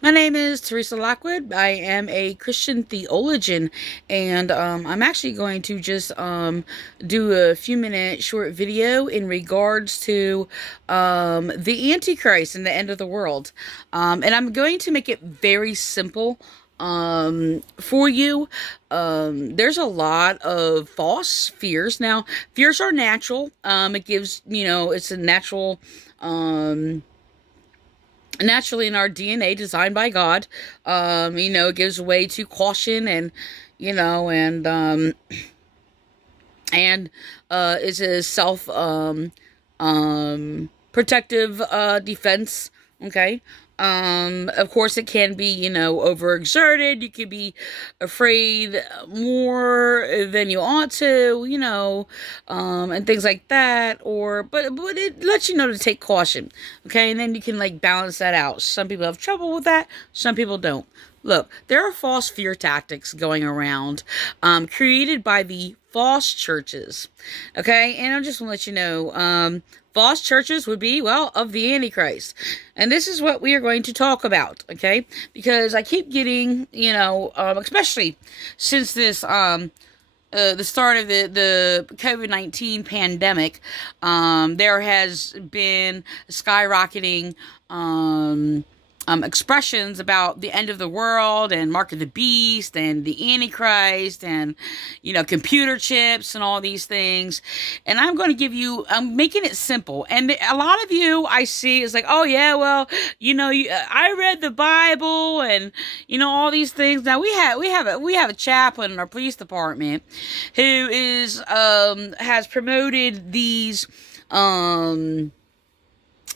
My name is Teresa Lockwood. I am a Christian theologian, and I'm actually going to just do a few minute short video in regards to the Antichrist and the end of the world. And I'm going to make it very simple for you. There's a lot of false fears. Now, fears are natural. It gives, it's a natural naturally in our DNA, designed by God. It gives way to caution and, you know, and is a self protective defense. Okay. Of course, it can be, overexerted. You could be afraid more than you ought to, and things like that. But it lets you know to take caution. Okay. And then you can balance that out. Some people have trouble with that. Some people don't. Look, there are false fear tactics going around, created by the false churches. Okay. And I'm just going to let you know, false churches would be, well, of the Antichrist. And this is what we are going to talk about, okay? Because I keep getting, especially since this, the start of the COVID-19 pandemic, there has been skyrocketing, expressions about the end of the world and Mark of the Beast and the Antichrist and, computer chips and all these things. And I'm making it simple. And a lot of you I see is like, oh yeah, well, I read the Bible and, all these things. Now we have a chaplain in our police department who has promoted these,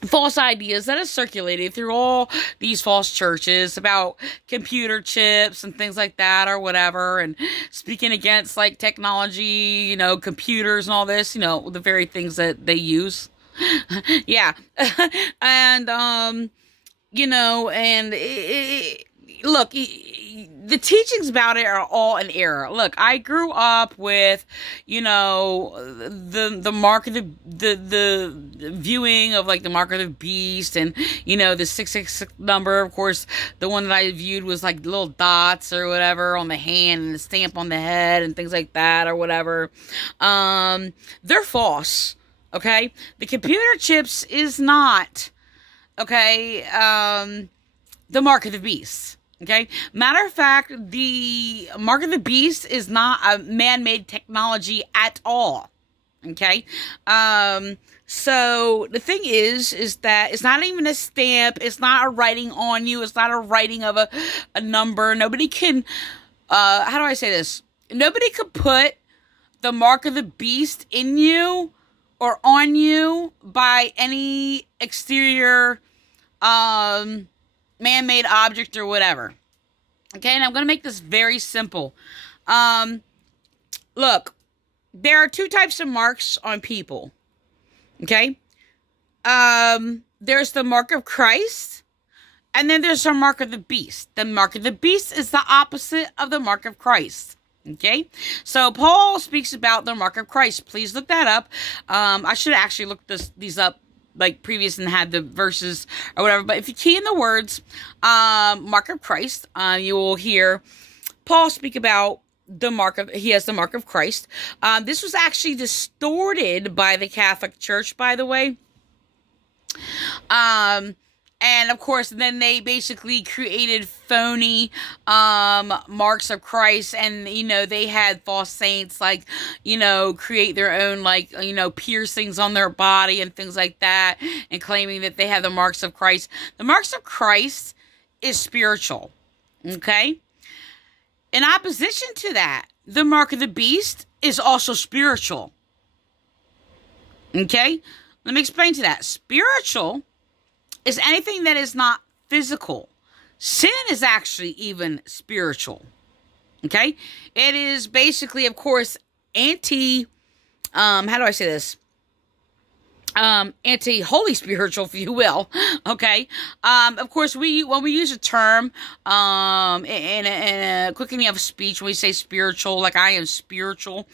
false ideas that are circulated through all these false churches about computer chips and things like that or whatever, and speaking against technology, computers and all this, the very things that they use. Yeah. And, look, the teachings about it are all in error. Look, I grew up with, the mark of the viewing of the mark of the beast and, the 666 number. Of course, the one that I viewed was little dots or whatever on the hand and the stamp on the head and things like that or whatever. They're false. Okay. The computer chips is not, okay, the mark of the beast. Okay. Matter of fact, the mark of the beast is not a man-made technology at all. Okay. So the thing is that it's not even a stamp. It's not a writing on you. It's not a writing of a number. Nobody can, how do I say this? Nobody could put the mark of the beast in you or on you by any exterior, man-made object or whatever. Okay, and I'm going to make this very simple. Look, there are two types of marks on people. Okay? There's the mark of Christ, and then there's the mark of the beast. The mark of the beast is the opposite of the mark of Christ. Okay? So Paul speaks about the mark of Christ. Please look that up. I should actually look these up previous and had the verses or whatever. But if you key in the words, mark of Christ, you will hear Paul speak about he has the mark of Christ. This was actually distorted by the Catholic Church, by the way. And of course, then they basically created phony marks of Christ, and they had false saints create their own piercings on their body and things like that, and claiming that they have the marks of Christ. The marks of Christ is spiritual. Okay? In opposition to that, the mark of the beast is also spiritual. Okay? Let me explain to that. Spiritual is anything that is not physical. Sin is actually even spiritual. Okay? It is basically, of course, how do I say this? Anti-holy spiritual, if you will. Okay? Of course, when we use a term, in a quickening of speech, when we say spiritual, like I am spiritual,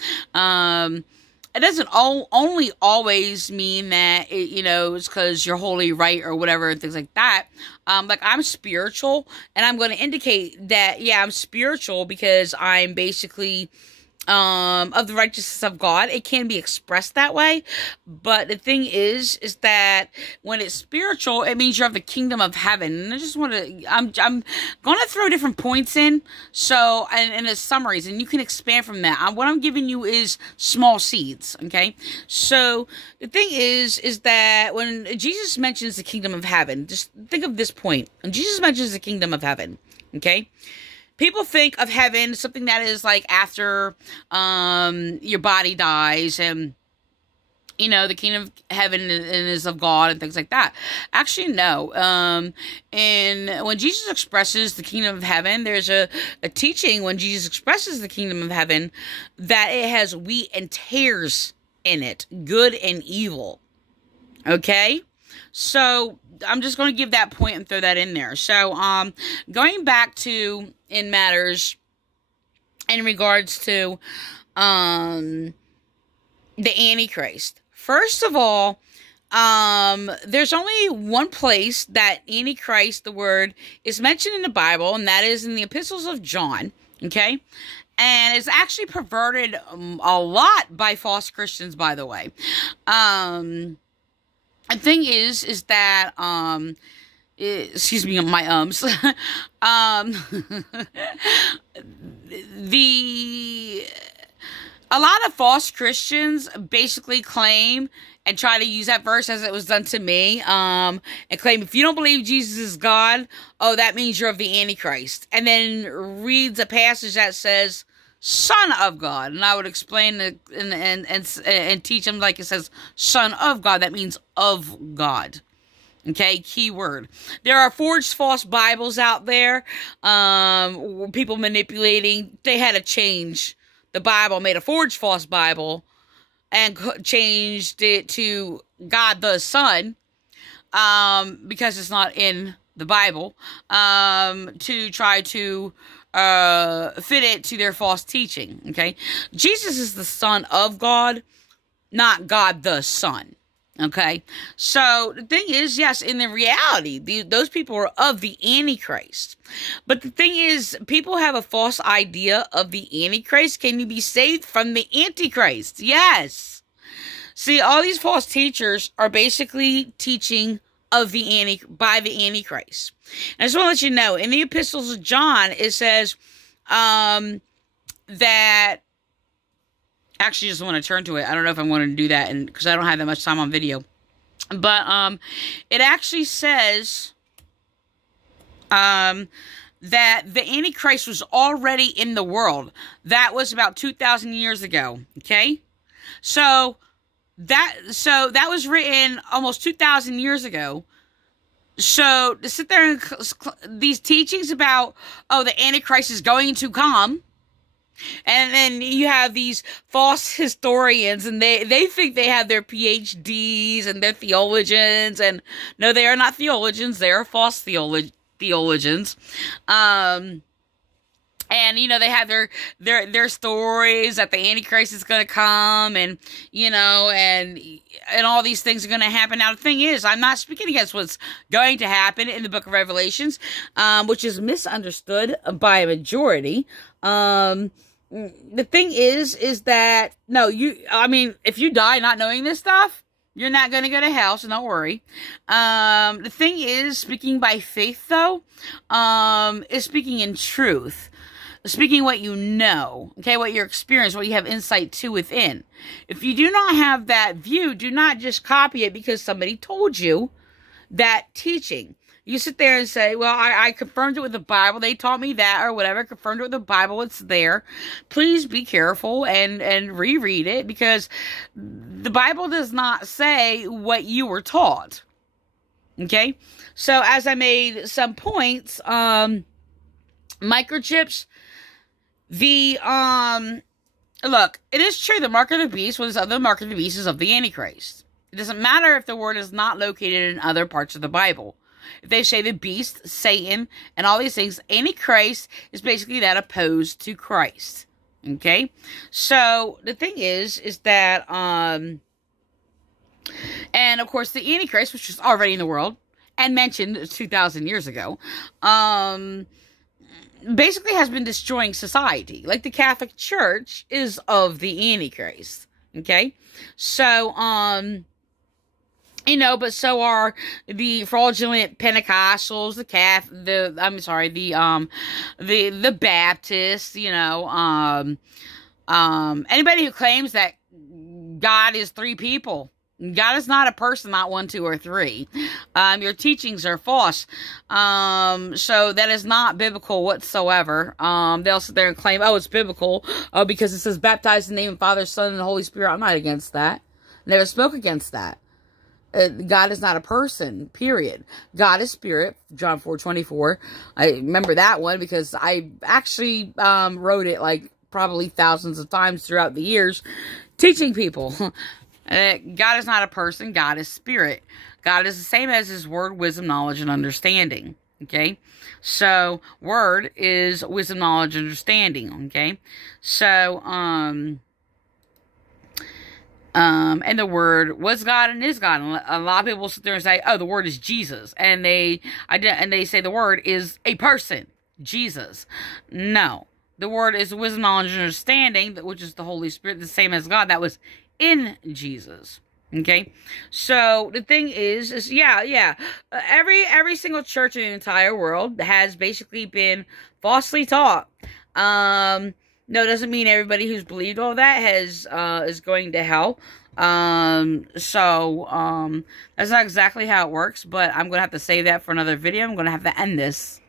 it doesn't only always mean that it, you know, it's because you're holy, right, or whatever, and things like that. Like, I'm spiritual, and I'm going to indicate that, yeah, I'm spiritual because I'm basically of the righteousness of God. It can be expressed that way, but the thing is that when it's spiritual, it means you're of the kingdom of heaven. And I just want to, I'm going to throw different points in, so, and as summaries, and you can expand from that. What I'm giving you is small seeds, okay? So, the thing is that when Jesus mentions the kingdom of heaven, just think of this point. When Jesus mentions the kingdom of heaven, okay? People think of heaven, something that is like after your body dies, and, you know, the kingdom of heaven is of God and things like that. Actually, no. And when Jesus expresses the kingdom of heaven, there's a teaching when Jesus expresses the kingdom of heaven that it has wheat and tares in it, good and evil. Okay? So I'm just going to give that point and throw that in there. So, going back to in matters in regards to the Antichrist. First of all, there's only one place that Antichrist, the word, is mentioned in the Bible, and that is in the epistles of John. Okay? And it's actually perverted a lot by false Christians, by the way. The thing is that, excuse me, my a lot of false Christians basically claim and try to use that verse as it was done to me, and claim if you don't believe Jesus is God, oh, that means you're of the Antichrist. And then reads a passage that says, Son of God, and I would explain and teach them like it says Son of God. That means of God. Okay, key word. There are forged false Bibles out there. People manipulating. They had to change the Bible, made a forged false Bible, and changed it to God the Son, because it's not in the Bible, to try to fit it to their false teaching. Okay, Jesus is the Son of God, not God the Son. Okay, so the thing is, yes, in the reality, those people are of the Antichrist. But the thing is, people have a false idea of the Antichrist. Can you be saved from the Antichrist? Yes. See, all these false teachers are basically teaching of by the Antichrist. And I just want to let you know, in the epistles of John, it says that, actually just want to turn to it. I don't know if I'm going to do that, and because I don't have that much time on video. But it actually says that the Antichrist was already in the world. That was about 2,000 years ago. Okay? So that was written almost 2,000 years ago. So to sit there and these teachings about, oh, the Antichrist is going to come, and then you have these false historians, and they think they have their PhDs and they're theologians, and no, they are not theologians. They are false theologians. And, you know, they have their stories that the Antichrist is going to come, and, you know, and all these things are going to happen. Now, the thing is, I'm not speaking against what's going to happen in the book of Revelations, which is misunderstood by a majority. The thing is that, no, if you die not knowing this stuff, you're not going to go to hell, so don't worry. The thing is, speaking by faith, though, is speaking in truth. Speaking what you know, okay, what your experience, what you have insight to within. If you do not have that view, do not just copy it because somebody told you that teaching. You sit there and say, well, I confirmed it with the Bible. They taught me that or whatever. Confirmed it with the Bible. It's there. Please be careful and reread it, because the Bible does not say what you were taught. Okay? So as I made some points, microchips, look, it is true the mark of the beast was of the mark of the beast is of the Antichrist. It doesn't matter if the word is not located in other parts of the Bible. If they say the beast, Satan, and all these things, Antichrist is basically that opposed to Christ. Okay, so the thing is that and of course the Antichrist, which was already in the world and mentioned 2,000 years ago, basically has been destroying society. Like the Catholic Church is of the Antichrist. Okay, so you know, but so are the fraudulent Pentecostals, the Baptists, you know, anybody who claims that God is three people. God is not a person, not one, two, or three. Your teachings are false. So that is not biblical whatsoever. They'll sit there and claim, oh, it's biblical, because it says baptize in the name of Father, Son, and the Holy Spirit. I'm not against that. Never spoke against that. God is not a person, period. God is spirit, John 4:24. I remember that one because I actually wrote it like probably thousands of times throughout the years, teaching people. God is not a person, God is spirit. God is the same as his word, wisdom, knowledge, and understanding. Okay? So, word is wisdom, knowledge, and understanding. Okay? So, and the word was God and is God. And a lot of people sit there and say, oh, the word is Jesus. And they say the word is a person, Jesus. No. The word is wisdom, knowledge, and understanding, which is the Holy Spirit, the same as God. That was in Jesus. Okay, so the thing is yeah, every single church in the entire world has basically been falsely taught. No, it doesn't mean everybody who's believed all that is going to hell. That's not exactly how it works, but I'm gonna have to save that for another video. I'm gonna have to end this.